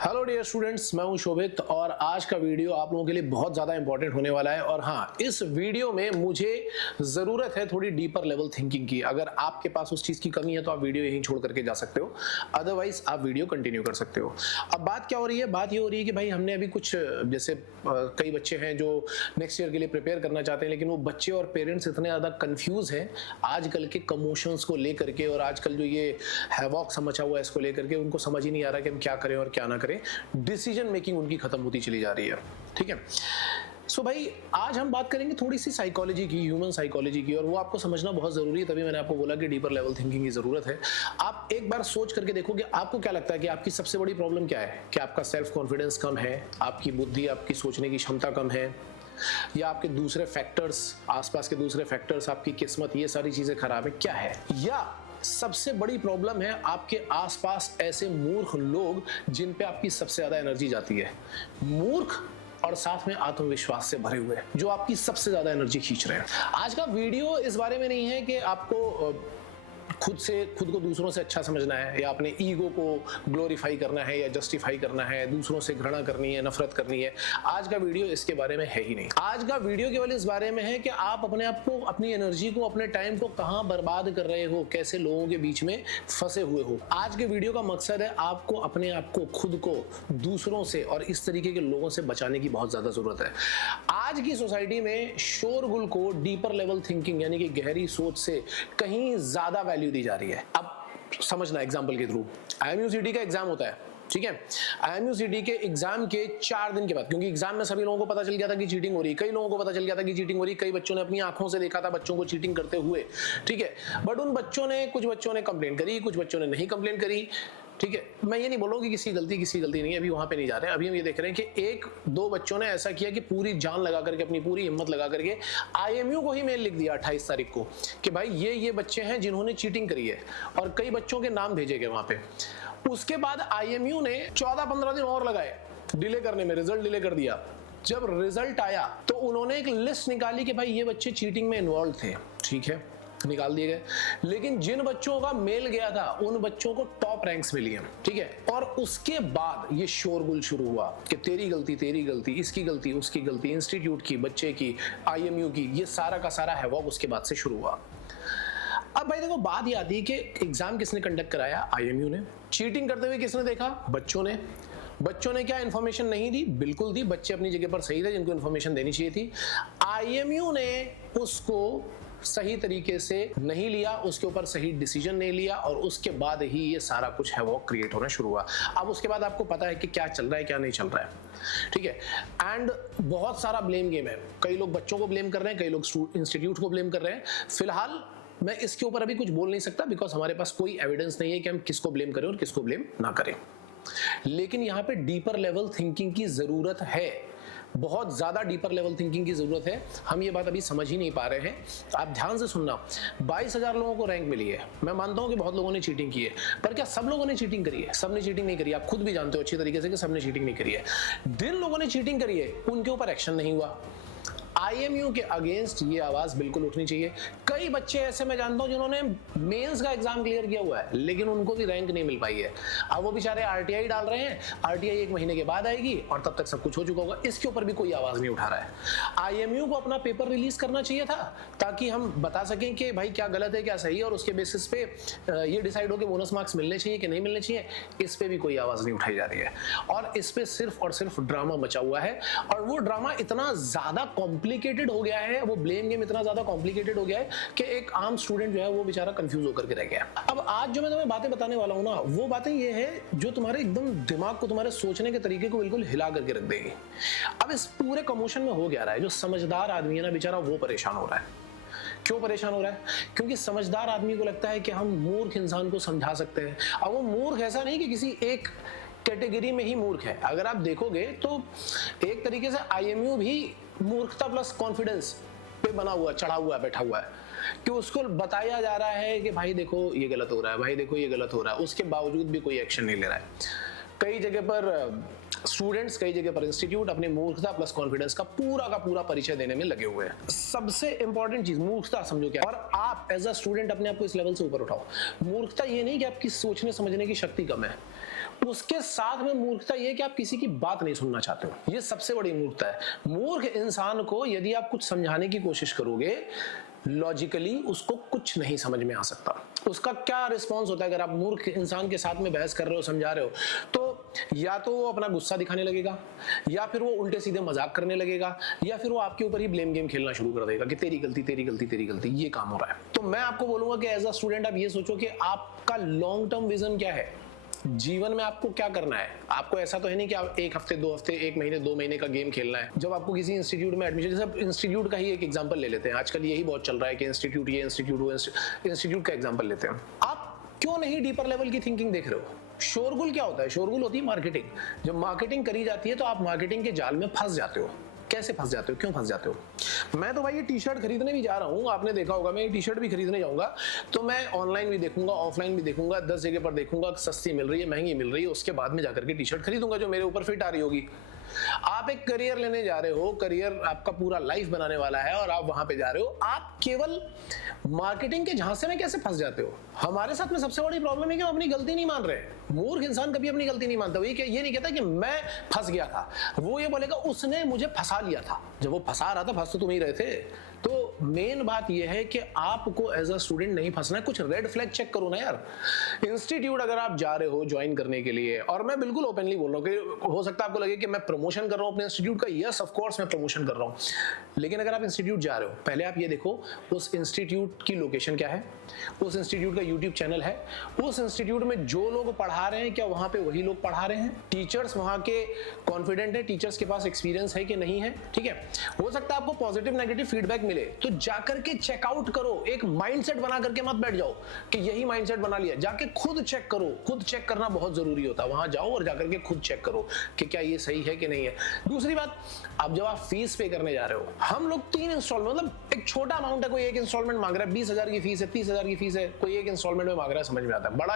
Hello dear students, मैं हूं शोभित और आज का वीडियो आप लोगों के लिए बहुत ज़्यादा इंपॉर्टेंट होने वाला है। और हाँ, इस वीडियो में मुझे ज़रूरत है थोड़ी डीपर लेवल थिंकिंग की। अगर आपके पास उस चीज़ की कमी है तो आप वीडियो यहीं छोड़ करके जा सकते हो, अदरवाइज आप वीडियो कंटिन्यू कर सकते हो। अब बात क्या हो रही है? बात ये हो रही है कि भाई हमने अभी कुछ जैसे कई बच्चे हैं जो नेक्स्ट ईयर के लिए प्रिपेयर करना चाहते हैं, लेकिन वो बच्चे और पेरेंट्स इतने ज़्यादा कन्फ्यूज़ हैं आजकल के कमोशंस को लेकर के, और आजकल जो ये हैवॉक समझा हुआ है इसको लेकर के, उनको समझ ही नहीं आ रहा कि हम क्या करें और क्या ना करें। डिसीजन मेकिंग उनकी खत्म होती चली जा रही है। ठीक है, सो भाई आज हम बात करेंगे थोड़ी सी साइकोलॉजी की, ह्यूमन साइकोलॉजी की, और वो आपको समझना बहुत जरूरी है। तभी मैंने आपको बोला कि डीपर लेवल थिंकिंग की जरूरत है। आप एक बार सोच करके देखो कि आपको क्या लगता है कि आपकी सबसे बड़ी प्रॉब्लम क्या है? कि आपका सेल्फ कॉन्फिडेंस कम है, आपकी बुद्धि, आपकी सोचने की क्षमता कम है, या आपके दूसरे फैक्टर्स, आसपास के दूसरे फैक्टर्स, आपकी किस्मत, ये सारी चीजें खराब है? क्या है? या सबसे बड़ी प्रॉब्लम है आपके आसपास ऐसे मूर्ख लोग जिन पे आपकी सबसे ज्यादा एनर्जी जाती है। मूर्ख और साथ में आत्मविश्वास से भरे हुए, जो आपकी सबसे ज्यादा एनर्जी खींच रहे हैं। आज का वीडियो इस बारे में नहीं है कि आपको खुद को दूसरों से अच्छा समझना है, या अपने ईगो को ग्लोरीफाई करना है, या जस्टिफाई करना है, दूसरों से घृणा करनी है, नफरत करनी है। आज का वीडियो इसके बारे में है ही नहीं। आज का वीडियो केवल इस बारे में है कि आप अपने आप को, अपनी एनर्जी को, अपने टाइम को कहां बर्बाद कर रहे हो, कैसे लोगों के बीच में फंसे हुए हो। आज के वीडियो का मकसद है आपको अपने आप को, खुद को दूसरों से और इस तरीके के लोगों से बचाने की बहुत ज्यादा जरूरत है। आज की सोसाइटी में शोरगुल को डीपर लेवल थिंकिंग यानी कि गहरी सोच से कहीं ज्यादा वैल्यू दी जा रही है। अब समझना एग्जांपल के थ्रू, IMUCT का एग्जाम होता है, ठीक है। IMUCT के एग्जाम के 4 दिन के बाद, क्योंकि एग्जाम में सभी लोगों को पता चल गया था कि चीटिंग हो रही है, कई लोगों को पता चल गया था कि चीटिंग हो रही है, कई बच्चों ने अपनी आंखों से देखा था बच्चों को चीटिंग करते हुए, ठीक है। बट उन बच्चों ने, कुछ बच्चों ने कंप्लेंट करी, कुछ बच्चों ने नहीं कंप्लेंट करी, ठीक है। मैं ये नहीं बोलूंगा कि किसी गलती नहीं है, अभी वहां पे नहीं जा रहे हैं। अभी हम ये देख रहे हैं कि एक दो बच्चों ने ऐसा किया कि पूरी जान लगा करके, अपनी पूरी हिम्मत लगा करके IMU को ही मेल लिख दिया 28 तारीख को कि भाई ये बच्चे हैं जिन्होंने चीटिंग करी है, और कई बच्चों के नाम भेजे गए वहां पे। उसके बाद IMU ने 14-15 दिन और लगाए डिले करने में, रिजल्ट डिले कर दिया। जब रिजल्ट आया तो उन्होंने एक लिस्ट निकाली कि भाई ये बच्चे चीटिंग में इन्वॉल्व थे, ठीक है, निकाल दिए गए। लेकिन जिन बच्चों का मेल गया था उन बच्चों को टॉप रैंक्स मिली हैं, ठीक है। और उसके बाद ये शोरगुल शुरू हुआ कि तेरी गलती, इसकी गलती, उसकी गलती, इंस्टीट्यूट की, बच्चे की, IMU की, ये सारा का सारा हैवॉक उसके बाद से शुरू हुआ। अब भाई देखो, बात ये आती है कि एग्जाम किसने कंडक्ट कराया? IMU ने। चीटिंग करते हुए किसने देखा? बच्चों ने। बच्चों ने क्या इन्फॉर्मेशन नहीं दी? बिल्कुल दी। बच्चे अपनी जगह पर सही थे जिनको इन्फॉर्मेशन देनी चाहिए थी। IMU ने उसको सही तरीके से नहीं लिया, उसके ऊपर सही डिसीजन नहीं लिया, और उसके बाद ही ये सारा कुछ है वो क्रिएट होना शुरू हुआ। अब उसके बाद आपको पता है कि क्या चल रहा है, क्या नहीं चल रहा है, ठीक है। एंड बहुत सारा ब्लेम गेम है। कई लोग बच्चों को ब्लेम कर रहे हैं, कई लोग इंस्टीट्यूट को ब्लेम कर रहे हैं। फिलहाल मैं इसके ऊपर अभी कुछ बोल नहीं सकता, बिकॉज हमारे पास कोई एविडेंस नहीं है कि हम किसको ब्लेम करें और किसको ब्लेम ना करें। लेकिन यहां पे डीपर लेवल थिंकिंग की जरूरत है, बहुत ज्यादा डीपर लेवल थिंकिंग की जरूरत है। हम ये बात अभी समझ ही नहीं पा रहे हैं। आप ध्यान से सुनना, 22,000 लोगों को रैंक मिली है। मैं मानता हूं कि बहुत लोगों ने चीटिंग की है, पर क्या सब लोगों ने चीटिंग करी है? सबने चीटिंग नहीं करी। आप खुद भी जानते हो अच्छी तरीके से कि सबने चीटिंग नहीं करी है। जिन लोगों ने चीटिंग करी है उनके ऊपर एक्शन नहीं हुआ। IMU के अगेंस्ट ये आवाज बिल्कुल उठनी चाहिए। कई बच्चे ऐसे मैं जानता हूं जिन्होंने मेंस का एग्जाम क्लियर किया हुआ है, लेकिन उनको भी रैंक नहीं मिल पाई है। अब वो बेचारे RTI डाल रहे हैं, RTI 1 महीने के बाद आएगी और तब तक सब कुछ हो चुका होगा। इसके ऊपर भी कोई आवाज नहीं उठा रहा है। IMU को अपना पेपर रिलीज करना चाहिए था, ताकि हम बता सकें कि भाई क्या गलत है, क्या सही है, और उसके बेसिस पे ये डिसाइड हो कि बोनस मार्क्स मिलने चाहिए कि नहीं मिलने चाहिए। इस पे भी कोई आवाज नहीं उठाई जा रही है, और इस पे सिर्फ और सिर्फ ड्रामा मचा हुआ है। और वो ड्रामा इतना ज्यादा कॉम्प्लिकेटेड हो गया है, वो ब्लेम गेम इतना ज्यादा कॉम्प्लिकेटेड हो गया है कि एक आम स्टूडेंट जो है वो बेचारा कंफ्यूज होकर के रह गया। अब आज जो मैं तुम्हें बातें बताने वाला हूं ना, वो बातें ये है जो तुम्हारे एकदम दिमाग को, तुम्हारे सोचने के तरीके को बिल्कुल हिला करके रख देगी। अब इस पूरे कमोशन में हो गया रहा है, जो समझदार आदमी है ना बेचारा, वो परेशान हो रहा है। क्यों परेशान हो रहा है? क्योंकि समझदार आदमी को लगता है कि हम मूर्ख इंसान को समझा सकते हैं। अब वो मूर्ख ऐसा नहीं कि किसी एक कैटेगरी में ही मूर्ख है। अगर आप देखोगे तो एक तरीके से IMU भी मूर्खता प्लस कॉन्फिडेंस पे बना हुआ, चढ़ा हुआ है, बैठा हुआ है, कि उसको बताया जा रहा है कि भाई देखो ये गलत हो रहा है, भाई देखो ये गलत हो रहा है। उसके बावजूद भी कोई एक्शन नहीं ले रहा है। कई जगह पर स्टूडेंट्स, कई जगह पर इंस्टीट्यूट अपने मूर्खता प्लस कॉन्फिडेंस का पूरा परिचय देने में लगे हुए हैं। सबसे इंपॉर्टेंट चीज मूर्खता समझो क्या, और आप एज अ स्टूडेंट अपने आप को इस लेवल से ऊपर उठाओ। मूर्खता ये नहीं कि आपकी सोचने समझने की शक्ति कम है, उसके साथ में मूर्खता ये है कि आप किसी की बात नहीं सुनना चाहते हो। ये सबसे बड़ी मूर्खता है। मूर्ख इंसान को यदि आप कुछ समझाने की कोशिश करोगे, लॉजिकली उसको कुछ नहीं समझ में आ सकता। उसका क्या रिस्पॉन्स होता है अगर आप मूर्ख इंसान के साथ में बहस कर रहे हो, समझा रहे हो, तो या तो वो अपना गुस्सा दिखाने लगेगा, या फिर वो उल्टे सीधे मजाक करने लगेगा, या फिर वो आपके ऊपर ही ब्लेम गेम खेलना शुरू कर देगा कि तेरी गलती तेरी गलती तेरी गलती, ये काम हो रहा है। तो मैं आपको बोलूंगा कि एज अ स्टूडेंट आप ये सोचो कि आपका लॉन्ग टर्म विजन क्या है, जीवन में आपको क्या करना है। आपको ऐसा तो है नहीं कि आप एक हफ्ते, 2 हफ्ते, 1 महीने, 2 महीने का गेम खेलना है। जब आपको किसी इंस्टीट्यूट में एडमिशन, जैसे इंस्टीट्यूट का ही एक एग्जांपल ले लेते हैं, आजकल यही बहुत चल रहा है कि इंस्टीट्यूट, ये इंस्टीट्यूट, वो इंस्टीट्यूट का एग्जांपल लेते हैं। आप क्यों नहीं डीपर लेवल की थिंकिंग देख रहे हो? शोरगुल क्या होता है? शोरगुल होती है मार्केटिंग। जब मार्केटिंग करी जाती है तो आप मार्केटिंग के जाल में फंस जाते हो। कैसे फंस जाते हो, क्यों फंस जाते हो? मैं तो भाई ये टी शर्ट खरीदने भी जा रहा हूँ, आपने देखा होगा, मैं ये टी शर्ट भी खरीदने जाऊंगा तो मैं ऑनलाइन भी देखूंगा, ऑफलाइन भी देखूंगा, 10 जगह पर देखूंगा, सस्ती मिल रही है, महंगी मिल रही है, उसके बाद में जाकर के टी शर्ट खरीदूंगा जो मेरे ऊपर फिट आ रही होगी। आप एक करियर लेने जा रहे हो, करियर आपका पूरा लाइफ बनाने वाला है और आप वहां पे जा रहे हो, आप केवल मार्केटिंग के झांसे में कैसे फंस जाते हो? हमारे साथ में सबसे बड़ी प्रॉब्लम है कि हम अपनी गलती नहीं मान रहे। मूर्ख इंसान कभी अपनी गलती नहीं मानता। वो ये नहीं कहता कि मैं फंस गया था, वो ये बोलेगा उसने मुझे फंसा लिया था। जब वो फंसा रहा था, फंस तो तुम ही रहे थे। तो मेन बात यह है कि आपको एज अ स्टूडेंट नहीं फंसना है। कुछ रेड फ्लैग चेक करो ना यार। इंस्टीट्यूट अगर आप जा रहे हो ज्वाइन करने के लिए, और मैं बिल्कुल ओपनली बोल रहा हूँ कि हो सकता है आपको लगे कि मैं प्रमोशन कर रहा हूँ अपने इंस्टीट्यूट का। यस, ऑफ कोर्स मैं प्रमोशन कर रहा हूँ, लेकिन अगर आप इंस्टीट्यूट जा रहे हो, पहले आप ये देखो उस इंस्टीट्यूट की लोकेशन क्या है, उस इंस्टीट्यूट का यूट्यूब चैनल है, उस इंस्टीट्यूट में जो लोग पढ़ा रहे हैं क्या वहां पे वही लोग पढ़ा रहे हैं, टीचर्स वहां के कॉन्फिडेंट है, टीचर्स के पास एक्सपीरियंस है कि नहीं है। ठीक है, हो सकता है आपको पॉजिटिव नेगेटिव फीडबैक मिले, तो जाकर के चेकआउट करो। एक माइंडसेट बना करके मत बैठ जाओ कि यही माइंडसेट बना लिया, जाके खुद चेक करो। खुद चेक करना बहुत जरूरी होता है। वहां जाओ और जाकर के खुद चेक करो कि क्या ये सही है कि नहीं है। दूसरी बात, अब जब आप फीस पे करने जा रहे हो, हम लोग 3 इंस्टॉलमेंट, मतलब एक छोटा अमाउंट है, कोई एक इंस्टॉलमेंट मांग रहा है, 20,000 की फीस है, 30,000 की फीस है, कोई एक इंस्टॉलमेंट में मांग रहा है, समझ में आता है। बड़ा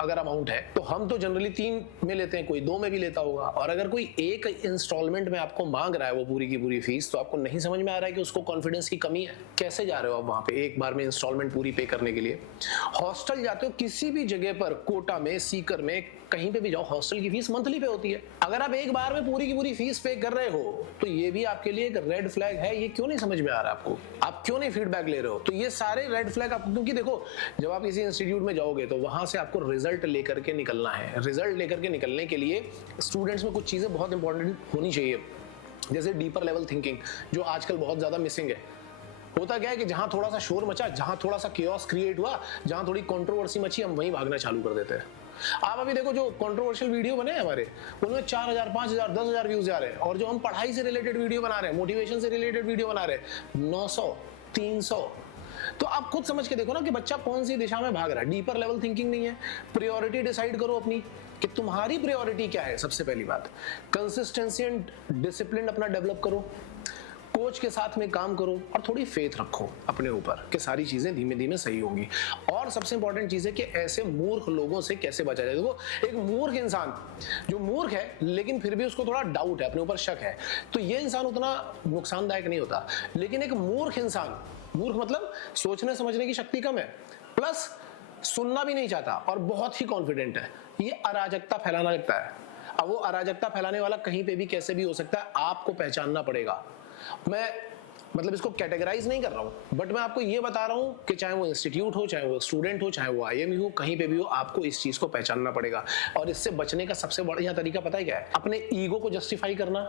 अगर अमाउंट है तो हम तो जनरली 3 में लेते हैं, कोई 2 में भी लेता होगा। और अगर कोई एक इंस्टॉलमेंट में आपको मांग रहा है वो पूरी की पूरी फीस, तो आपको नहीं समझ में आ रहा है कि उसको कॉन्फिडेंस की कमी है। कैसे जा रहे हो आप वहां पे एक बार में इंस्टॉलमेंट पूरी पे करने के लिए? हॉस्टल जाते हो, किसी भी जगह पर, कोटा में, सीकर में, कहीं पे भी जाओ, हॉस्टल की फीस मंथली पे होती है। अगर आप एक बार में पूरी की पूरी फीस पे कर रहे हो तो ये भी आपके लिए एक रेड फ्लैग है। ये क्यों नहीं समझ में आ रहा आपको? आप क्यों नहीं फीडबैक ले रहे हो? तो ये सारे रेड फ्लैग आपको, क्योंकि देखो जब आप किसी इंस्टीट्यूट में जाओगे तो वहां से आपको रिजल्ट लेकर के निकलना है। रिजल्ट लेकर के निकलने के लिए स्टूडेंट्स में कुछ चीजें बहुत इंपॉर्टेंट होनी चाहिए, जैसे डीपर लेवल थिंकिंग, जो आजकल बहुत ज्यादा मिसिंग है। होता क्या है कि जहां थोड़ा सा शोर मचा, जहां थोड़ा सा केओस क्रिएट हुआ, जहां थोड़ी कंट्रोवर्सी मची, हम वहीं भागना चालू कर देते हैं। आप अभी देखो जो कंट्रोवर्शियल वीडियो बने हमारे, उनमें 4,000, 5,000, 10,000 व्यूज आ रहे हैं, और जो हम पढ़ाई से रिलेटेड वीडियो बना रहे हैं, मोटिवेशन से रिलेटेड वीडियो बना रहे हैं, 900, 300। तो आप खुद समझ के देखो ना कि बच्चा कौन सी दिशा में भाग रहा है। डीपर लेवल थिंकिंग नहीं है। प्रायोरिटी डिसाइड करो अपनी कि तुम्हारी प्रायोरिटी क्या है। सबसे पहली बात, कंसिस्टेंसी एंड डिसिप्लिन अपना डेवलप करो, कोच के साथ में काम करो, और थोड़ी फेथ रखो अपने ऊपर कि सारी चीजें धीमे धीमे सही होंगी। और सबसे इंपॉर्टेंट चीज है कि ऐसे मूर्ख लोगों से कैसे बचा जाए। देखो, एक मूर्ख इंसान जो मूर्ख है लेकिन फिर भी उसको थोड़ा डाउट है, अपने ऊपर शक है, तो ये इंसान उतना नुकसानदायक नहीं होता। लेकिन एक मूर्ख इंसान, मूर्ख मतलब सोचने समझने की शक्ति कम है, प्लस सुनना भी नहीं चाहता और बहुत ही कॉन्फिडेंट है, ये अराजकता फैलाना लगता है। अब वो अराजकता फैलाने वाला कहीं पे भी कैसे भी हो सकता है, आपको पहचानना पड़ेगा। मैं मतलब इसको कैटेगराइज नहीं कर रहा हूं, बट मैं आपको ये बता रहा हूं कि चाहे वो इंस्टीट्यूट हो, चाहे वो स्टूडेंट हो, चाहे वो आईएमयू हो, कहीं पे भी हो, आपको इस चीज को पहचानना पड़ेगा। और इससे बचने का सबसे बढ़िया तरीका पता है क्या है? अपने ईगो को जस्टिफाई करना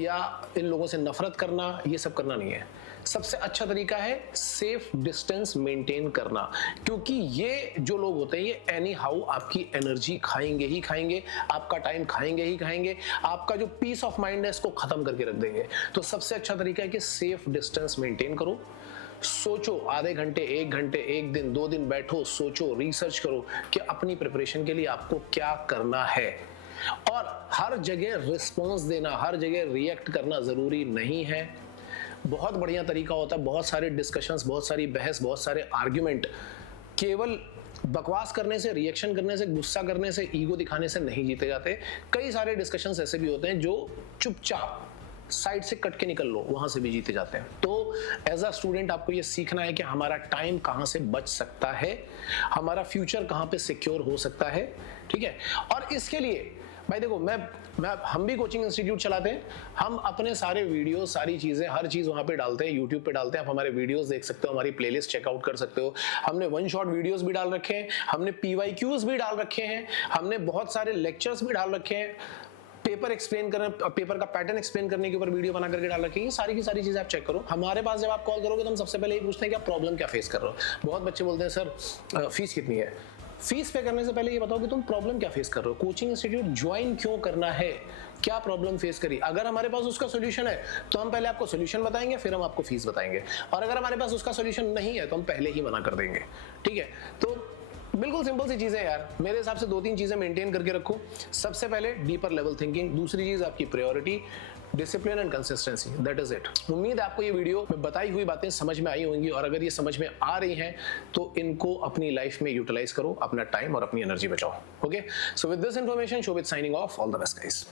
या इन लोगों से नफरत करना, ये सब करना नहीं है। सबसे अच्छा तरीका है सेफ डिस्टेंस मेंटेन करना, क्योंकि ये जो लोग होते हैं ये एनी हाउ आपकी एनर्जी खाएंगे ही खाएंगे, आपका टाइम खाएंगे ही खाएंगे, आपका जो पीस ऑफ माइंड है इसको खत्म करके रख देंगे। तो सबसे अच्छा तरीका है कि सेफ डिस्टेंस मेंटेन करो। सोचो, आधे घंटे, 1 घंटे, 1 दिन, 2 दिन बैठो, सोचो, रिसर्च करो कि अपनी प्रिपरेशन के लिए आपको क्या करना है। और हर जगह रिस्पॉन्स देना, हर जगह रिएक्ट करना जरूरी नहीं है। बहुत बढ़िया तरीका होता है, बहुत सारे डिस्कशंस, बहुत सारी बहस, बहुत सारे आर्ग्यूमेंट केवल बकवास करने से, रिएक्शन करने से, गुस्सा करने से, ईगो दिखाने से नहीं जीते जाते। कई सारे डिस्कशंस ऐसे भी होते हैं जो चुपचाप साइड से कट के निकल लो, वहां से भी जीते जाते हैं। तो एज अ स्टूडेंट आपको ये सीखना है कि हमारा टाइम कहां से बच सकता है, हमारा फ्यूचर कहां पे सिक्योर हो सकता है, ठीक है। और इसके लिए भाई देखो, हम भी कोचिंग इंस्टीट्यूट चलाते हैं, हम अपने सारे वीडियो, सारी चीजें, हर चीज वहां पे डालते हैं, यूट्यूब पे डालते हैं। आप हमारे वीडियोस देख सकते हो, हमारी प्लेलिस्ट चेकआउट कर सकते हो। हमने वन शॉट वीडियोस भी डाल रखे हैं, हमने PYQs भी डाल रखे हैं, हमने बहुत सारे लेक्चर्स भी डाल रखे हैं, पेपर एक्सप्लेन करना, पेपर का पैटर्न एक्सप्लेन करने के ऊपर वीडियो बना करके डाल रखी है। सारी की सारी चीजें आप चेक करो। हमारे पास जब आप कॉल करोगे तो हम सबसे पहले ये पूछते हैं कि आप प्रॉब्लम क्या फेस कर रहे हो। बहुत बच्चे बोलते हैं सर फीस कितनी है। फीस पे करने से पहले ये बताओ कि तुम प्रॉब्लम क्या फेस कर रहे हो, कोचिंग इंस्टीट्यूट ज्वाइन क्यों करना है, क्या प्रॉब्लम फेस करी। अगर हमारे पास उसका सोल्यूशन है तो हम पहले आपको सोल्यूशन बताएंगे, फिर हम आपको फीस बताएंगे। और अगर हमारे पास उसका सोल्यूशन नहीं है तो हम पहले ही मना कर देंगे, ठीक है। तो बिल्कुल सिंपल सी चीजें यार, मेरे हिसाब से 2-3 चीजें मेंटेन करके रखो। सबसे पहले डीपर लेवल थिंकिंग, दूसरी चीज आपकी priority, discipline and consistency, that is it. उम्मीद है आपको ये वीडियो में बताई हुई बातें समझ में आई होंगी, और अगर ये समझ में आ रही हैं तो इनको अपनी लाइफ में यूटिलाइज करो, अपना टाइम और अपनी एनर्जी बचाओ। Okay, so with this information, Shobhit signing off, all the best guys.